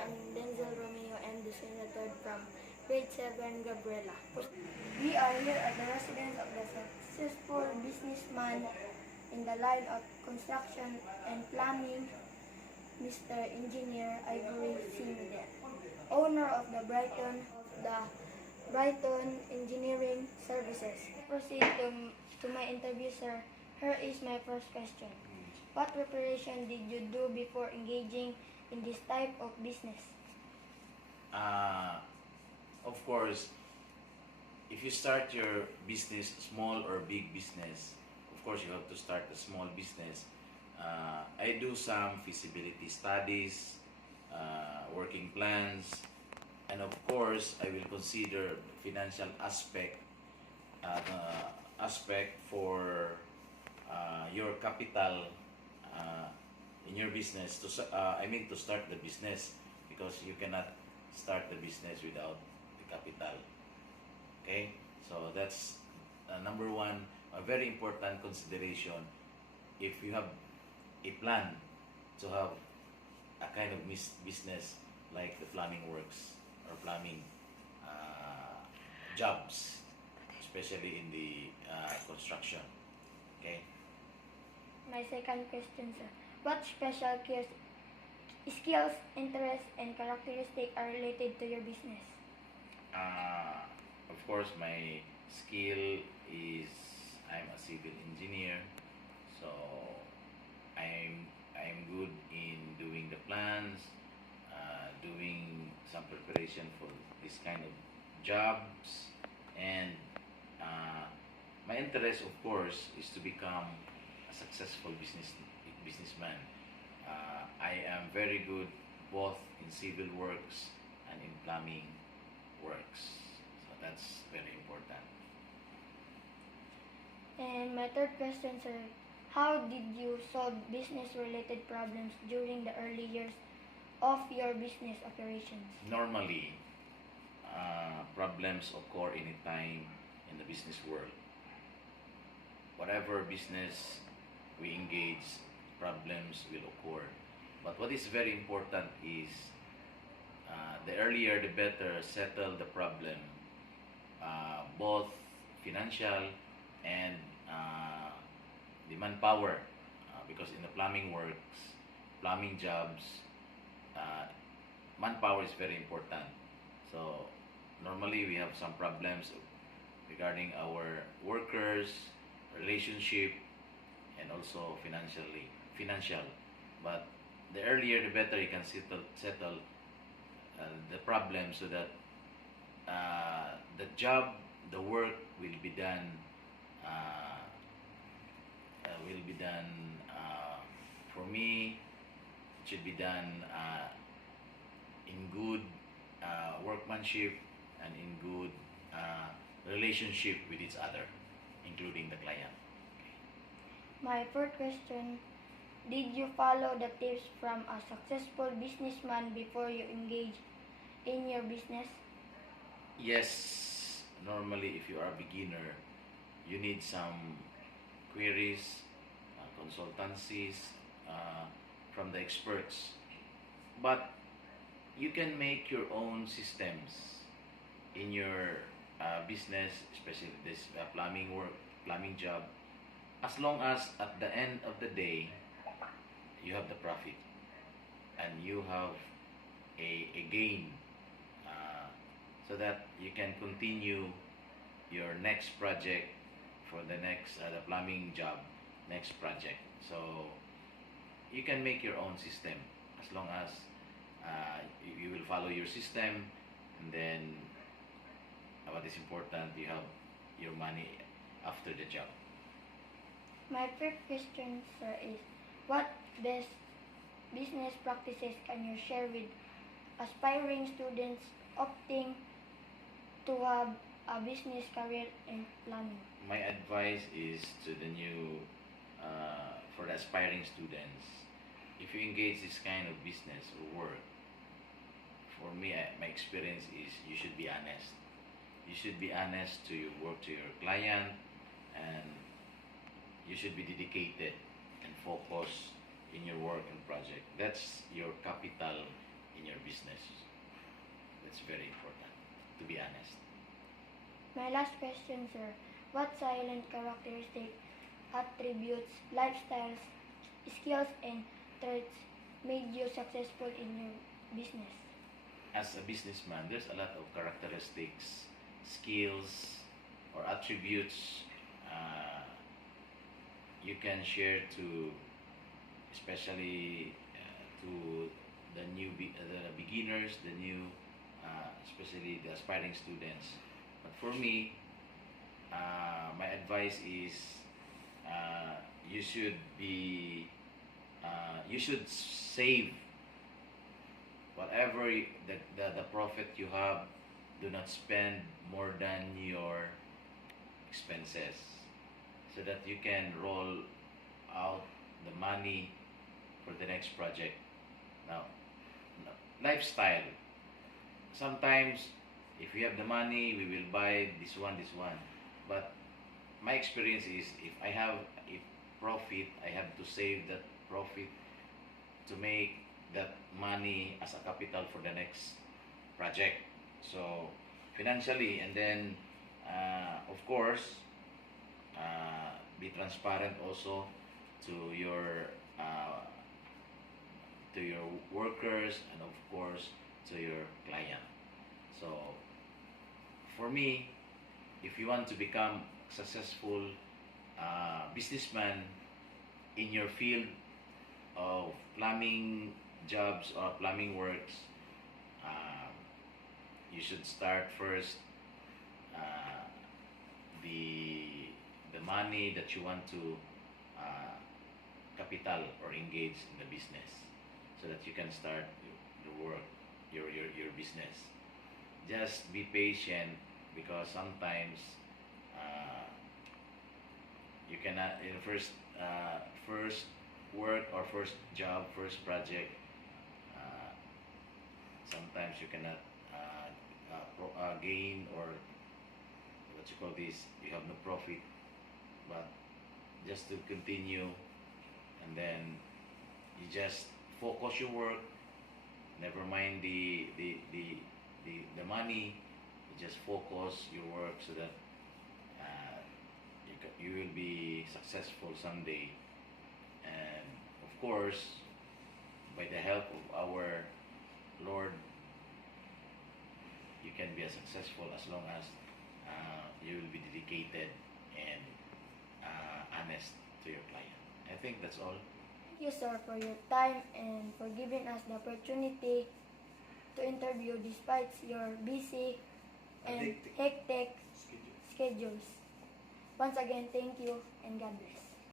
am Dynzl, Romeo, and Ducena third from grade 7, Gabriela. We are here at the residence of the successful businessman in the line of construction and plumbing, Mr. Engineer Ivory Senior, owner of the Brighton Engineering Services. Proceed to my interview, sir. Here is my first question. What preparation did you do before engaging in this type of business? Of course, if you start your business, small or big business, of course you have to start a small business. I do some feasibility studies, working plans, and of course I will consider financial aspect for your capital in your business. To start the business, because you cannot start the business without the capital. Okay, so that's number one, a very important consideration. If you have a plan to have a kind of business like the plumbing works or plumbing jobs, especially in the construction. Okay. My second question, sir. What special skills, interests, and characteristics are related to your business? Of course, my skill is I'm a civil engineer, so I'm good in doing the plans, doing some preparation for this kind of jobs, and my interest, of course, is to become a successful businessman. I am very good both in civil works and in plumbing works. So that's very important. And my third question, sir. How did you solve business-related problems during the early years of your business operations? Normally, problems occur anytime in the business world. Whatever business we engage, problems will occur. But what is very important is the earlier the better settle the problem, both financial and the manpower, because in the plumbing works, plumbing jobs, manpower is very important. So normally we have some problems regarding our workers, relationship, and also financial. But the earlier the better you can settle the problem, so that the work will be done for me. It should be done in good workmanship and in good relationship with each other, including the client. My fourth question. Did you follow the tips from a successful businessman before you engage in your business? Yes, normally if you are a beginner, you need some queries, consultancies from the experts. But you can make your own systems in your business, especially this plumbing job, as long as at the end of the day you have the profit and you have a gain, so that you can continue your next project for the next the plumbing job, next project. So you can make your own system as long as you will follow your system, and then what is important, you have your money after the job. My fifth question, sir, is what best business practices can you share with aspiring students opting to have a business career in plumbing? My advice is to the new, for the aspiring students, if you engage this kind of business or work, for me, my experience is you should be honest. You should be honest to your work, to your client, and you should be dedicated and focused in your work and project. That's your capital in your business. That's very important, to be honest. My last question, sir. What silent characteristic, attributes, lifestyles, skills, and traits made you successful in your business? As a businessman, there's a lot of characteristics, skills, or attributes you can share to, especially to the the beginners, the new, especially the aspiring students. But for me, my advice is you should be you should save whatever the profit you have. Do not spend more than your expenses, so that you can roll out the money for the next project. Now, lifestyle. Sometimes, if we have the money, we will buy this one. But my experience is, if profit, I have to save that profit to make that money as a capital for the next project. So financially, and then of course, be transparent also to your workers, and of course to your client. So for me, if you want to become successful businessman in your field of plumbing jobs or plumbing works, you should start first the money that you want to capital or engage in the business, so that you can start the work, your business. Just be patient, because sometimes you cannot in first work or first job, first project. Sometimes you cannot gain, or what you call this, you have no profit. But just to continue, and then you just focus your work. Never mind the money. You just focus your work, so that you will be successful someday. And of course, by the help of our Lord, you can be as successful as long as you will be dedicated and honest to your client. I think that's all. Thank you, sir, for your time and for giving us the opportunity to interview despite your busy and hectic schedules. Once again, thank you and God bless.